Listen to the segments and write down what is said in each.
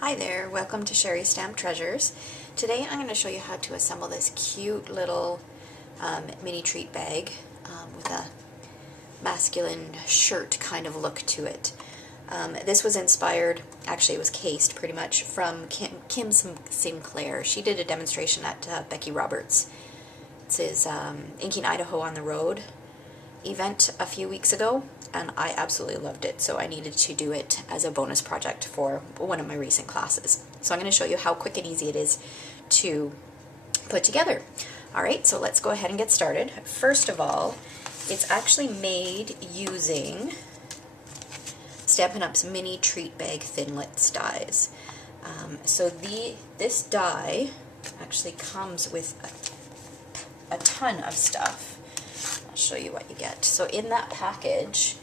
Hi there, welcome to Sherry's Stamp Treasures. Today I'm going to show you how to assemble this cute little mini treat bag with a masculine shirt kind of look to it. This was inspired, actually it was cased pretty much, from Kim Sinclair. She did a demonstration at Becky Roberts. It's his Inking Idaho on the Road event a few weeks ago, and I absolutely loved it, so I needed to do it as a bonus project for one of my recent classes. So I'm going to show you how quick and easy it is to put together. Alright, so let's go ahead and get started. First of all, it's actually made using Stampin' Up's mini treat bag thinlits dies. This die actually comes with a ton of stuff. I'll show you what you get. So in that package,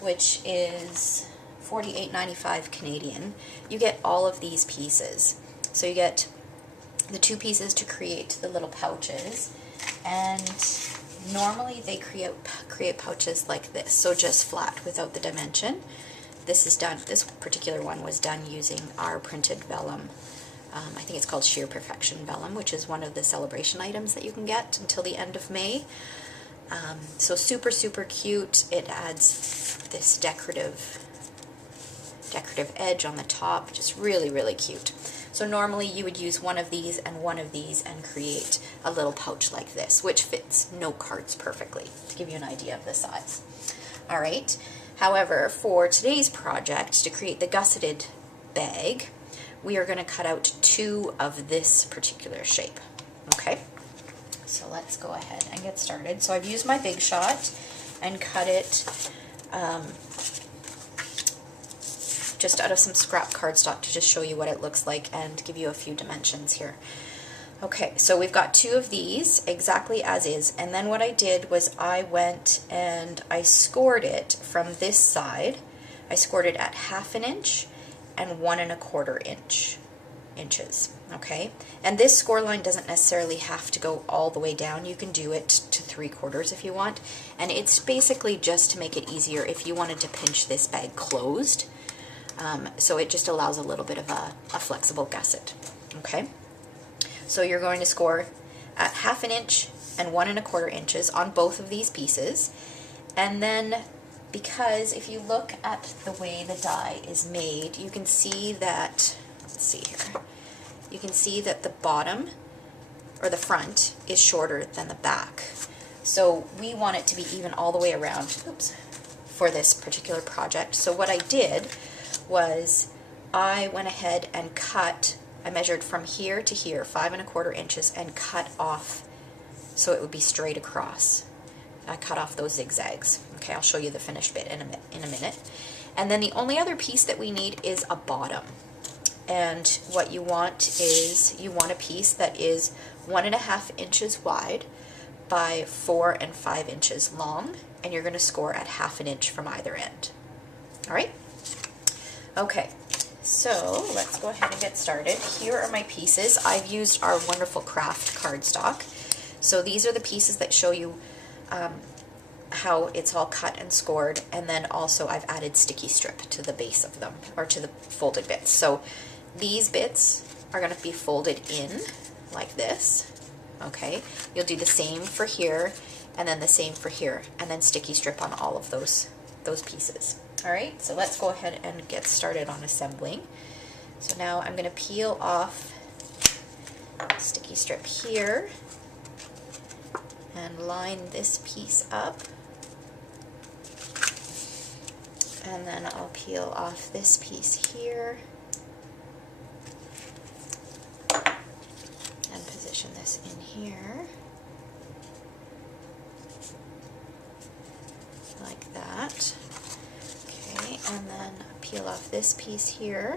which is $48.95 Canadian, you get all of these pieces. So you get the two pieces to create the little pouches, and normally they create pouches like this, so just flat without the dimension. This particular one was done using our printed vellum. I think it's called Sheer Perfection Vellum, which is one of the celebration items that you can get until the end of May. So super, super cute. It adds this decorative edge on the top, just really, really cute. So normally you would use one of these and create a little pouch like this, which fits note cards perfectly, to give you an idea of the size. All right. However, for today's project, to create the gusseted bag, we are going to cut out two of this particular shape. Okay. So let's go ahead and get started. So I've used my Big Shot and cut it just out of some scrap cardstock to just show you what it looks like and give you a few dimensions here. Okay, so we've got two of these exactly as is, and then what I did was I went and I scored it from this side. I scored it at 1/2 inch and 1 1/4 inches. Okay, and this score line doesn't necessarily have to go all the way down. You can do it to 3/4 if you want, and it's basically just to make it easier if you wanted to pinch this bag closed. So it just allows a little bit of a flexible gusset. Okay, so you're going to score at 1/2 inch and 1 1/4 inches on both of these pieces, and then because if you look at the way the die is made, you can see that, let's see here, you can see that the bottom or the front is shorter than the back. So we want it to be even all the way around, oops, for this particular project. So what I did was I went ahead and I measured from here to here, 5 1/4 inches, and cut off so it would be straight across. I cut off those zigzags. Okay, I'll show you the finished bit in a minute. And then the only other piece that we need is a bottom. And what you want is, you want a piece that is 1 1/2 inches wide by 4 and 5 inches long, and you're going to score at 1/2 inch from either end. All right? Okay, so let's go ahead and get started. Here are my pieces. I've used our wonderful craft cardstock. So these are the pieces that show you how it's all cut and scored, and then also I've added sticky strip to the base of them, or to the folded bits. So these bits are going to be folded in like this. Okay, you'll do the same for here, and then the same for here, and then sticky strip on all of those pieces. All right, so let's go ahead and get started on assembling. So now I'm going to peel off sticky strip here and line this piece up, and then I'll peel off this piece here and position this in here like that. Okay, and then peel off this piece here.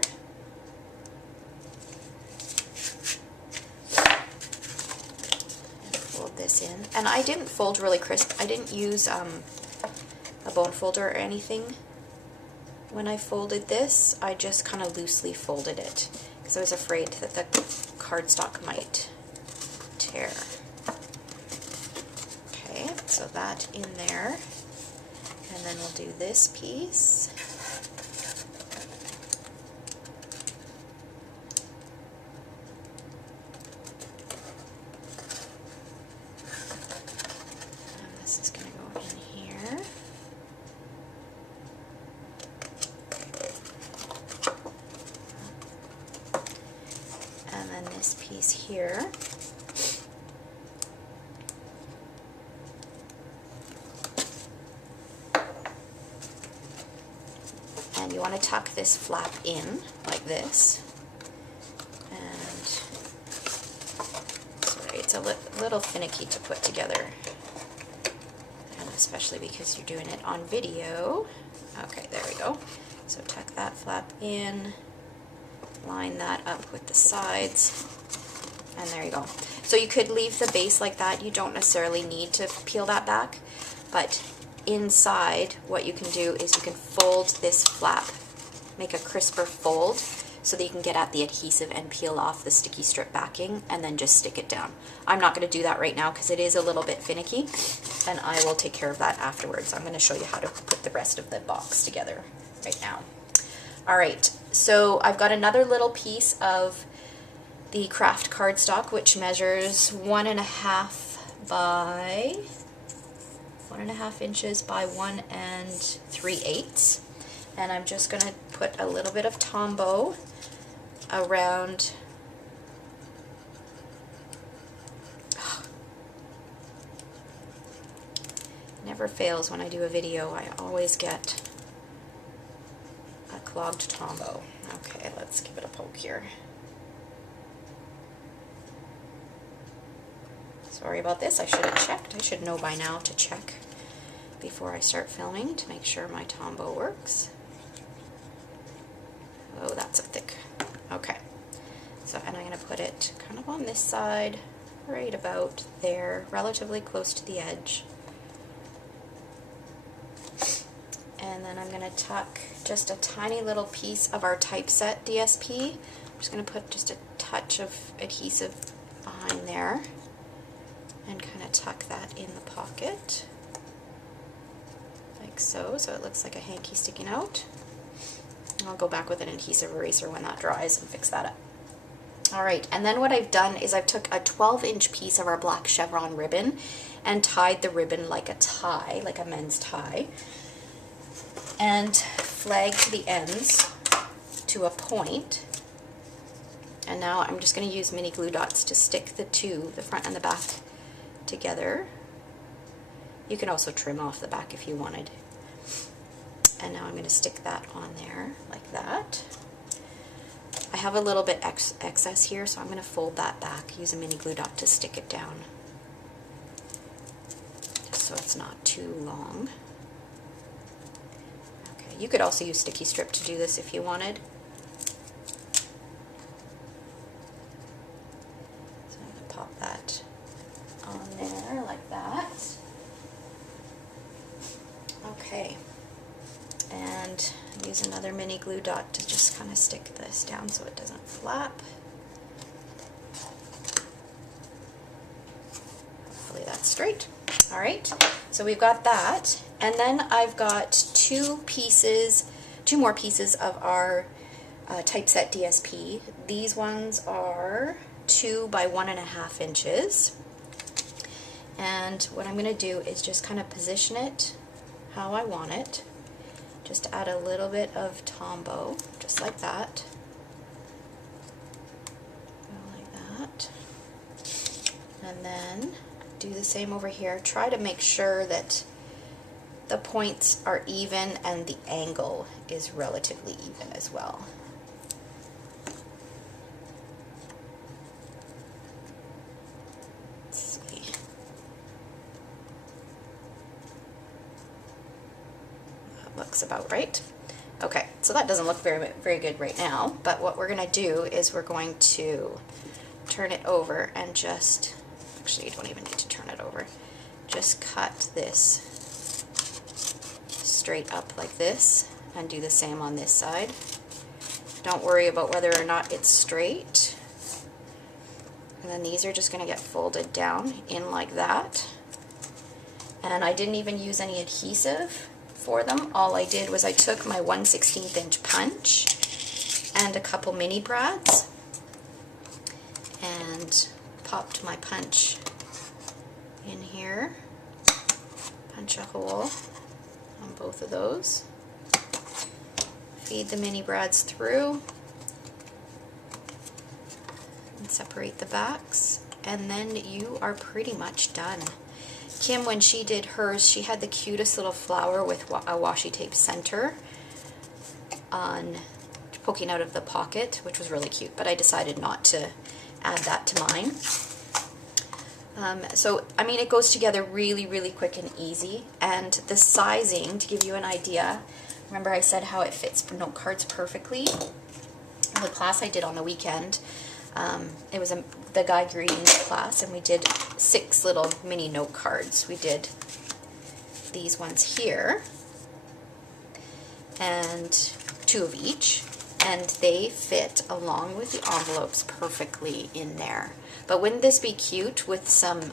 Fold this in, and I didn't fold really crisp. I didn't use a bone folder or anything when I folded this. I just kind of loosely folded it because I was afraid that the cardstock might tear. Okay, so that in there, and then we'll do this piece. this piece here. And you want to tuck this flap in like this. And sorry, it's a little finicky to put together, and especially because you're doing it on video. Okay, there we go. So tuck that flap in, line that up with the sides, and there you go. So you could leave the base like that. You don't necessarily need to peel that back, but inside what you can do is you can fold this flap, make a crisper fold so that you can get at the adhesive and peel off the sticky strip backing and then just stick it down. I'm not going to do that right now because it is a little bit finicky, and I will take care of that afterwards. I'm going to show you how to put the rest of the box together right now. All right, so I've got another little piece of the craft cardstock, which measures 1.5 by 1.5 inches by 1 3/8, and I'm just going to put a little bit of Tombow around. Never fails when I do a video. I always get a clogged Tombow. Okay, let's give it a poke here. Sorry about this, I should have checked. I should know by now to check before I start filming to make sure my Tombow works. Oh, that's a thick. Okay. So, and I'm going to put it kind of on this side, right about there, relatively close to the edge. And then I'm going to tuck just a tiny little piece of our typeset DSP. I'm just going to put just a touch of adhesive behind there and kind of tuck that in the pocket like so, so it looks like a hanky sticking out. I'll go back with an adhesive eraser when that dries and fix that up. Alright, and then what I've done is I've took a 12-inch piece of our black chevron ribbon and tied the ribbon like a tie, like a men's tie, and flagged the ends to a point. And now I'm just going to use mini glue dots to stick the two, the front and the back, together. You can also trim off the back if you wanted. And now I'm going to stick that on there like that. I have a little bit excess here, so I'm going to fold that back, use a mini glue dot to stick it down, just so it's not too long. Okay, you could also use sticky strip to do this if you wanted. So I'm going to pop that on there like that. Okay, and use another mini glue dot to just kind of stick this down so it doesn't flap. Hopefully that's straight. All right, so we've got that, and then I've got two more pieces of our typeset DSP. These ones are 2 by 1.5 inches, and what I'm going to do is just kind of position it how I want it. Just add a little bit of Tombow, just like that. Go like that. And then do the same over here. Try to make sure that the points are even and the angle is relatively even as well. Let's see. Looks about right. Okay, so that doesn't look very good right now, but what we're going to do is we're going to turn it over and just, actually you don't even need to turn it over, just cut this straight up like this and do the same on this side. Don't worry about whether or not it's straight. And then these are just going to get folded down in like that. And I didn't even use any adhesive for them. All I did was I took my 1/16 inch punch and a couple mini brads and popped my punch in here, punch a hole on both of those, feed the mini brads through, And separate the backs, and then you are pretty much done. Kim, when she did hers, she had the cutest little flower with a washi tape center on poking out of the pocket, which was really cute, but I decided not to add that to mine. So, I mean, it goes together really, really quick and easy. And the sizing, to give you an idea, remember I said how it fits note cards perfectly? The class I did on the weekend, it was the Guy Green class, and we did 6 little mini note cards. We did these ones here, and 2 of each, and they fit along with the envelopes perfectly in there. But wouldn't this be cute with some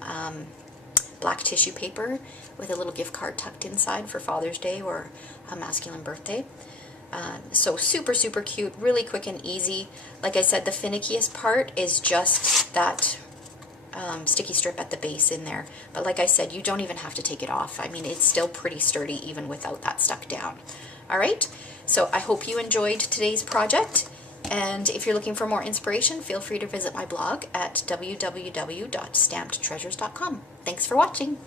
black tissue paper with a little gift card tucked inside for Father's Day or a masculine birthday? So super, super cute, really quick and easy. Like I said, the finickiest part is just that sticky strip at the base in there. But like I said, you don't even have to take it off. I mean, it's still pretty sturdy even without that stuck down. All right, so I hope you enjoyed today's project. And if you're looking for more inspiration, feel free to visit my blog at www.stampedtreasures.com. Thanks for watching.